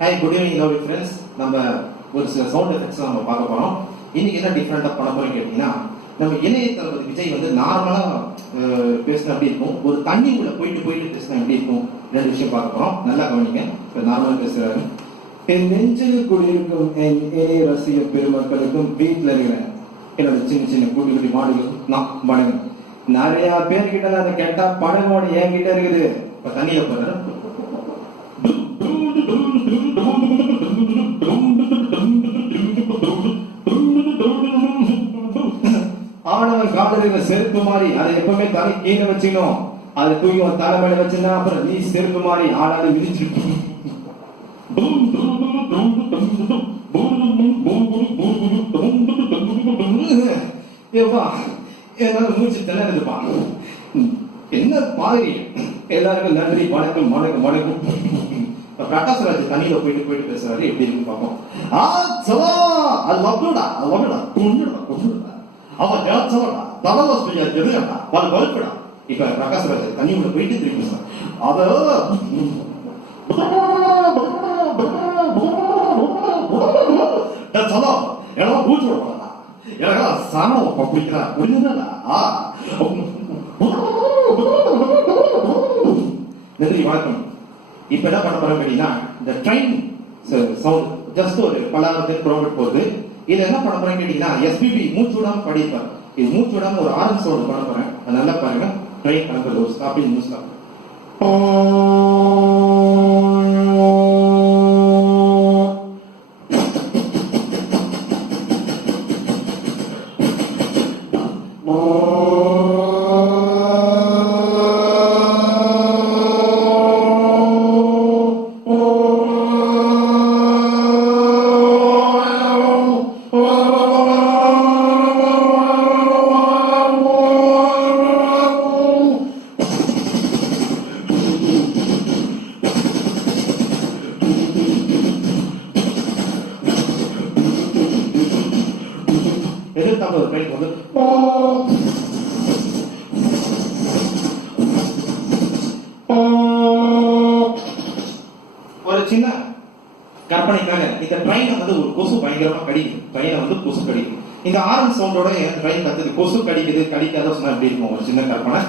Hi, good evening love friends. நம்ம ஒரு சில சவுண்ட் எஃபெக்ட்ஸ் நம்ம பார்க்க போறோம். இன்னைக்கு என்ன டிஃப்ரெண்டா பண்ண போறோம் கேட்டீங்கன்னா, நம்ம இளைய தளபதி விஜய் வந்து நார்மலா பேசினா எப்படி இருக்கும், ஒரு தண்ணி உள்ள போயிட்டு பேசினா எப்படி இருக்கும், ரெண்டு விஷயம் பார்க்க போறோம். நல்லா கவனிங்க. இப்போ நார்மலா பேசுறாரு. என் நெஞ்சில் குடியிருக்கும் என் இளைய ரசிக பெருமக்களுக்கும் வீட்டில் இருக்கிற என்னோட சின்ன சின்ன குட்டி குட்டி மாடுகளுக்கும் நான் வணக்கம். நிறைய பேர்கிட்ட அந்த கெட்டா பணமோட என்கிட்ட இருக்குது. இப்ப தண்ணியில போற ஆனவன் காதலிக்கிற செருப்பு மாதிரி அதை எப்பவுமே தலை கீழே வச்சுக்கணும். அதை தூக்கி ஒரு தலை மேல வச்சுன்னா அப்புறம் நீ செருப்பு மாதிரி ஆளாது விதிச்சுட்டு என்னால மூச்சு திணறுதுப்பா. என்ன மாதிரி எல்லாருக்கும் நன்றி, வணக்கம் வணக்கம் வணக்கம். பிரகாஷ்ராஜ் தண்ணியில போயிட்டு பேசுறாரு, எப்படி இருக்கு பார்ப்போம். அது லவ்டா கொண்டுடா அவன் சொல்லடா தலவஸ்தியா தெரியாடா பல வலுப்படா. இப்ப பிரகாஷ்ராஜ் தண்ணி உள்ள போயிட்டு திருப்பி பேசுறான். அத சொல்ல எல்லாம் பூச்சி விடப்படா, எனக்கெல்லாம் சனம் பிடிக்கிறா புரிஞ்சுதா. நன்றி வணக்கம். இப்ப என்ன பண்ண போறோம் அப்படின்னா, இந்த ட்ரெயின் சவுண்ட் ஜஸ்ட் ஒரு பல்லாயிரத்துக்கு ப்ரோமோட் போகுது. இதுல என்ன பண்ண போறேன் கேட்டீங்கன்னா, எஸ்பிபி மூச்சு விடாம படிப்பார். இது மூச்சு விடாம ஒரு ஆரன் சவுண்ட் பண்ண போறேன். நல்லா பாருங்க. ட்ரெயின் கிளம்புறது ஒரு ஸ்டாப்பிங் நியூ ஸ்டாப். எதிர்த்தாப்புல ஒரு ட்ரெயின் வந்து ஒரு சின்ன கற்பனைக்காக இந்த ட்ரெயினை வந்து ஒரு கொசு பயங்கரமா கடிக்குது. ட்ரெயினை வந்து கொசு கடிக்குது. இந்த ஆரன் சவுண்டோட ட்ரெயின் கத்துது. கொசு கடிக்குது கடிக்காத சொன்னா எப்படி இருக்கும்? ஒரு சின்ன கற்பனை.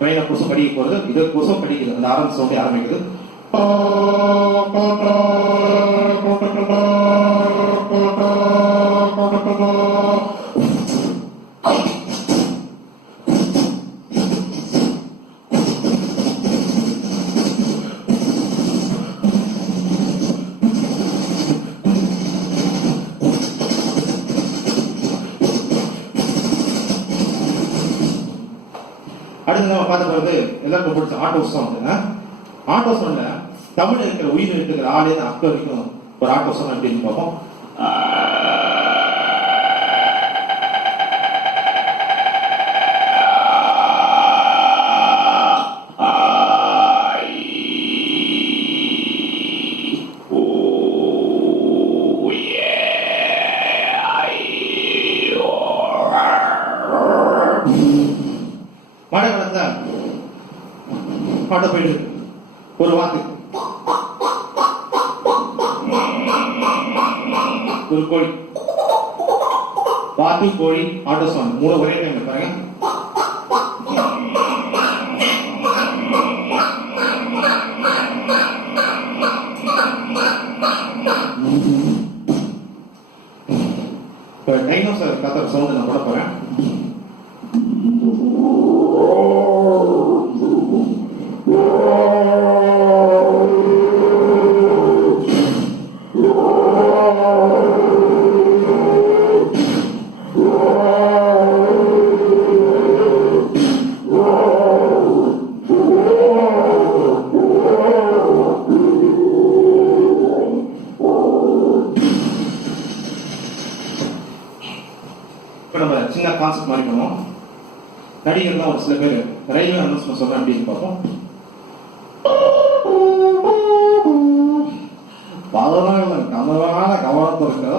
ட்ரெயினை கொசு கடிக்க போறது, இது கொசு கடிக்குது. அந்த ஆரன் சவுண்டே ஆரம்பிக்குது. அடுத்து நம்ம பார்த்த போறது எல்லாருக்கும் பிடிச்ச ஆட்டோ சவுண்ட். ஆட்டோ சவுண்ட்ல தமிழ் இருக்கிற உயிர் இருக்கிற ஆளே தான் அப்ப வரைக்கும் ஒரு ஆட்டோ சவுண்ட் அப்படின்னு பார்ப்போம். மழை காலத்துல ஆட்டோ போயிட்டு ஒரு வாக்கு ஒரு கோழி வாத்து கோழி ஆட்டோ சவுண்ட் மூணு ஒரே டைம்ல பாருங்க. இப்ப டைனோசர் கத்துற சவுண்ட் நான் போட போறேன். இப்ப நம்ம சின்ன கான்செப்ட் மாதிரி பண்ணுவோம். நடிகர்லாம் ஒரு சில பேர் ரயில்வே அனௌன்ஸ்மெண்ட் சொல்றேன் அப்படின்னு பார்ப்போம். கனவான கவனத்திற்கு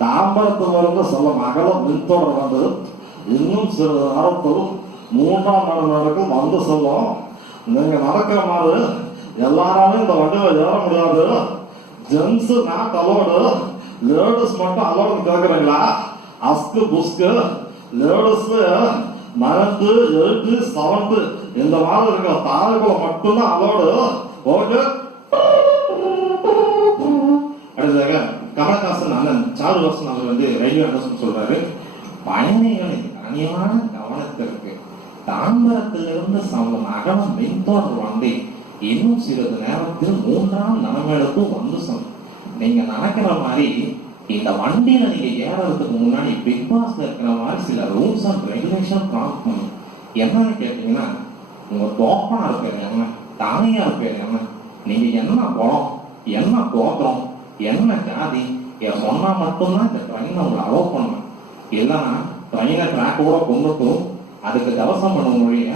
தாம்பரத்திலிருந்து சில நகரம் மின்தொடர் வந்தது. இன்னும் சிறிது நேரத்தில் 3ஆம் மணி நேரத்துக்கு வந்து செல்லும். நீங்க நடக்கிற மாதிரி எல்லாராலும் இந்த வண்டியில ஏற முடியாது. ஜென்ஸ் நாட் அலோடு, லேடிஸ் மட்டும் அலோடு கேக்குறீங்களா? அஸ்கு புஸ்கு லேடிஸ் 9th 8th 7th இந்த மாதிரி இருக்க தாழ்வுல மட்டும்தான் அலோடு. ஓகே. அடுத்ததாக கமலஹாசன் அண்ணன் சாருவாசன் அவர் வந்து ரயில்வே அனௌன்ஸ்மெண்ட் சொல்றாரு. பயணிகளின் கனிவான கவனத்திற்கு தாம்பரத்திலிருந்து சமம் அகலம் மின்தொடர் வண்டி இன்னும் சிறிது நேரத்தில் 3ஆம் நலமேலுக்கு வந்து சொன்ன. நீங்க நினைக்கிற மாதிரி இந்த வண்டியில நீங்க ஏறதுக்கு முன்னாடி பிக் பாஸ்ல இருக்கிற மாதிரி சில ரூல்ஸ் அண்ட் ரெகுலேஷன் ஃபாலோ பண்ணும். என்னன்னு கேட்டீங்கன்னா, உங்க தோப்பனார் பேர் என்ன, தானியார் பேர் என்ன, நீங்க என்ன குளம், என்ன கோத்திரம், என்ன ஜாதி சொன்னா மட்டும்தான் இந்த ட்ரெயினை உங்களை அலோவ் பண்ணணும். இல்லைன்னா ட்ரெயினை ட்ராக்கோட கொண்டுட்டும் அதுக்கு தவசம் பண்ண மொழிய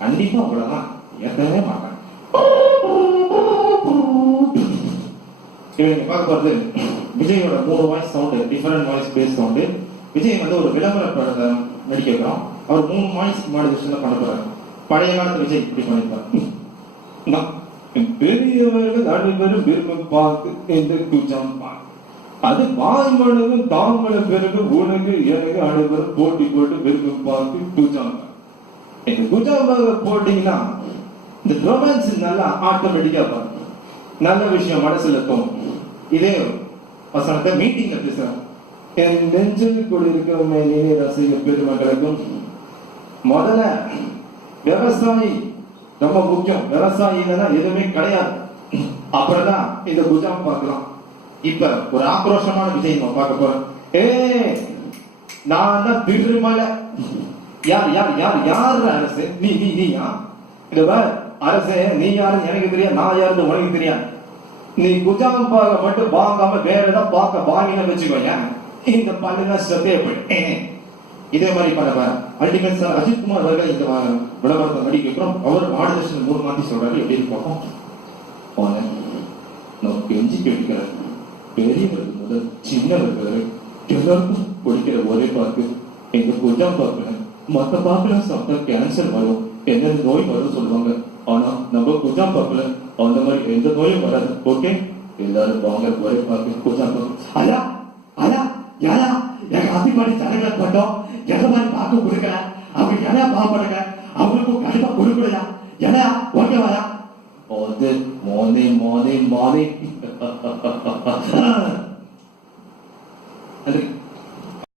கண்டிப்பா உங்களை தான் ஏற்கனவே மாட்டேன். இவங்க பார்க்க போறது விஜயோட 3 voice sound, different voice bass sound. Vijay வந்து ஒரு விளம்பர படத்தை நடிக்க வைக்கிறோம். அவர் 3 வாய்ஸ் மாடுலேஷன்ல பண்ண போறாரு. பழைய காலத்து விஜய் இப்படி பண்ணிருப்பார். பெரியவர்கள் அனைவரும் விரும்பும் பார்த்து இந்த குஜம் பார்த்து அது வாய்மனதும் தாமல பிறகு உனக்கு எனக்கு அனைவரும் போட்டி போட்டு விரும்பும் பார்த்து குஜம். இந்த குஜம் போட்டீங்கன்னா இந்த ரொமான்ஸ் நல்லா ஆட்டோமேட்டிக்கா பாருங்க, நல்ல விஷயம் மனசுல தோணும். இதே வசனத்தை மீட்டிங்ல பேசுறேன். என் நெஞ்சில் கூடியிருக்கும் ரசிக பெருமக்களுக்கும் முதல்ல விவசாயி ரொம்ப முக்கியம். விவசாயி இல்லைன்னா எதுவுமே கிடையாது. அப்புறம்தான் இந்த குஜாம் பார்க்கலாம். இப்ப ஒரு ஆக்ரோஷமான விஜய் நம்ம பார்க்க போறோம். நான் தான் திருமலை. யார் யார் யார் யாரு அரசு? நீ நீ நீயா? அரசே நீ யாருன்னு எனக்கு தெரியாது, நான் யாருன்னு உனக்கு தெரியாது. நீ குஜாம் பார்க்க மட்டும் வாங்காம வேற ஏதாவது பார்க்க வாங்கின வச்சுக்கோங்க, இந்த பல்லுதான் சத்தே போய். இதே மாதிரி பண்ண அல்டிமேட் சார் அஜித்குமார் அவர்கள் இந்த விளம்பரத்தை நடிக்க வைக்கிறோம். அவர் மாடுலேஷன் 3 மாத்தி சொல்றாரு. எப்படி பார்ப்போம். நான் கெஞ்சி கேட்கிறேன், பெரியவர்கள் முதல் சின்னவர்கள் எல்லாருக்கும் கொடுக்கிற ஒரே பாக்கு எங்க குஜாம் பார்க்கணும். மற்ற பாக்குல சாப்பிட்டா கேன்சர் வரும், என்ன நோய் வரும் சொல்லுவாங்க. ஆனா நம்ம குஜாம் பார்க்கல அந்த மாதிரி எந்த நோயும் வராது. ஓகே, எல்லாரும் வாங்க ஒரே பாக்கு குஜாம் பார்க்க. ஐயா ஐயா யாரா எங்க அதிபாடி தலைகளை பட்டோம் எந்த மாதிரி பார்க்க கொடுக்கல, அவங்க என்ன பாப்படுங்க, அவங்களுக்கும் கண்டிப்பா கொடுக்கலையா? என்ன ஓகேவாயா? மோதி மோதி மோதி மோதி